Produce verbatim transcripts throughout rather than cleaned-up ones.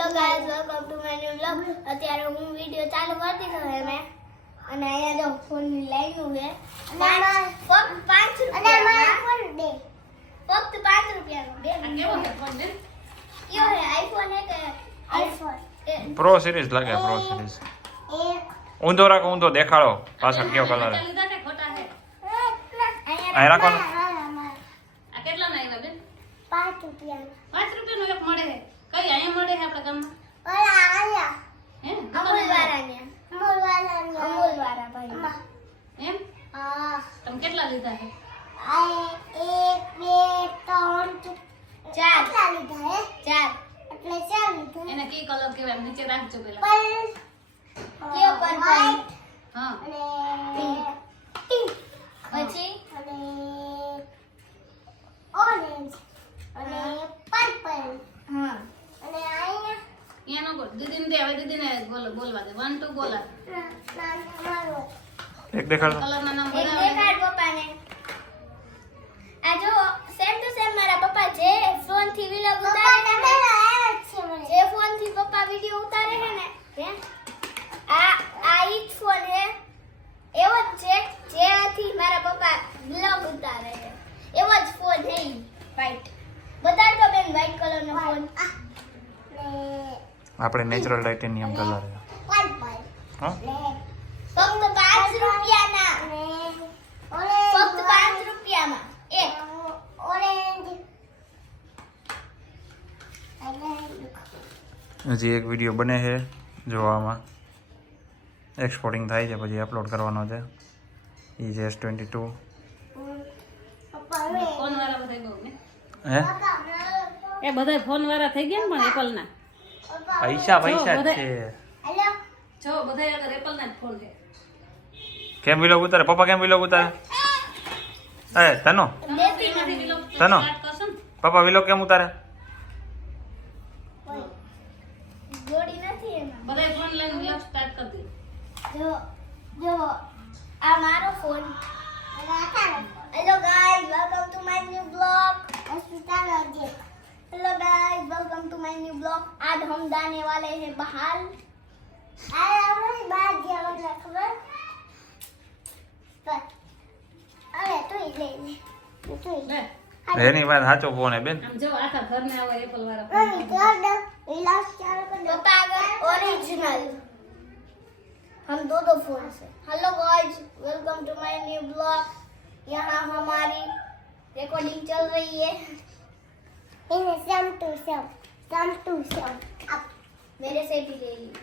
Guys welcome to my new vlog અત્યારે હું video ચાલુ કરતી તો હે મેં અને અહીંયા જો ફોન ની લાઈન છે અને ફક્ત પાંચ રૂપિયા અને મારો ફોન દે ફક્ત પાંચ રૂપિયા નો બે આ કેવો છે ફોન બેન કયો હે આઈફોન હે કે આઈફોન પ્રો સિરીઝ લાગે પ્રો સિરીઝ એક ઊંધો રાખો ઊંધો દેખાડો પાછળ કેવો કલર ચાલી જાને ખોટા છે અહીં રાખો ને. આ કેટલા ના આવ્યા બેન પાંચ રૂપિયા પાંચ રૂપિયા નો એક મળે છે કઈ અહીંયા મળે છે આપણા ગામમાં ઓલા આયા હે અમૂલ વાળા ને અમૂલ વાળા ને અમૂલ વાળા ભાઈ એમ આ તમે કેટલા લીધા છે આ એક બે ત્રણ ચાર ચાર લીધા હે ચાર એટલે ચાર લીધા એને કી કલર કહેવાય નીચે રાખજો પેલા પર કયો પર વ્હાઈટ હા અને પિંક પછી અને ઓરેન્જ અને પર્પલ હા અને આયા એનો બોલ દીદીને દે હવે દીદીને બોલ બોલવા દે વન ટુ બોલા નામ મારો એક દેખાડો કલરના નામ એક બોલાવો દેખાડ પપ્પાને આ જો સેમ ટુ સેમ મારા પપ્પા જે ફોન થી વિડિયો ઉતારે છે જે ફોન થી પપ્પા વિડિયો ઉતારે છે ને હે આ આ ઈ જ ફોન હે એવો જ છે જેથી મારા પપ્પા બ્લોગ ઉતારે છે એવો જ ફોન હે ઈ વ્હાઈટ બતાડ તો બેન વ્હાઈટ કલર નો ફોન આપણે નેચરલ ટાઇટેનિયમ કલર છે હા ફક્ત પાંચ રૂપિયાના ફક્ત પાંચ રૂપિયામાં એક ઓરેન્જ હજી એક વિડીયો બને છે જોવામાં એક્સપોર્ટિંગ થાય છે પછી અપલોડ કરવાનો છે એ જે એસ ટ્વેન્ટી ટુ ફોન વાળા બધા બહુ ને હે એ બધા ફોન વાળા થઈ ગયા ને પણ એપલ ના પૈસા પૈસા જ છે હેલો જો બધા આગળ એપલ ના જ ફોન છે કેમ વિલોગ ઉતારે પપ્પા કેમ વિલોગ ઉતારે એ તનો દેતી એમાંથી વિલોગ તનો સ્ટાર્ટ કરશો ને પપ્પા વિલોગ કેમ ઉતારે જોડી નથી એમાં બધા ફોન લઈને વિલોગ સ્ટાર્ટ કરી દે જો જો આ મારો phone hello guys welcome to my new blog अस्पताल Ajay hello guys welcome to my new blog आज हम जाने वाले हैं बाहर अरे हमने बाहर गया वाला खबर पर अरे तू ही ले ले तू ही લે એની વાત સાચો ફોન હે બેન આમ જો આખા ઘરને આવે એપલ વાળા मम्मी कर दो इलाज चालू कर दो पापा अगर ओरिजिनल हम दो दो फोन से hello guys welcome to my new blog यहाँ हमारी रिकॉर्डिंग चल रही है इन्हें same to same same to same अब मेरे से भी ले ली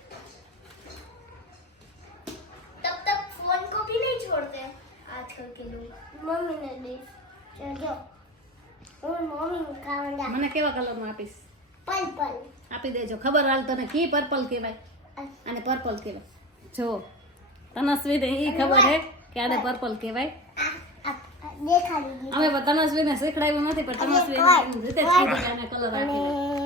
तब तक फोन को भी नहीं छोड़ते आजकल के लोग मम्मी ने दी चलो और मम्मी ने कहा મને કેવા કલરમાં આપીશ पल पल આપી દેજો ખબર હાલ તને કી પર્પલ કહેવાય અને પર્પલ કહેવાય જો તનસ્વીને ઈ ખબર હે કે આને પર્પલ કહેવાય देखा लीजिए અમે પણ તનસ્વીને શીખડાવ્યું નથી પણ તનસ્વીને એમ રીતે જ કીધું કે આને કલર આપી દે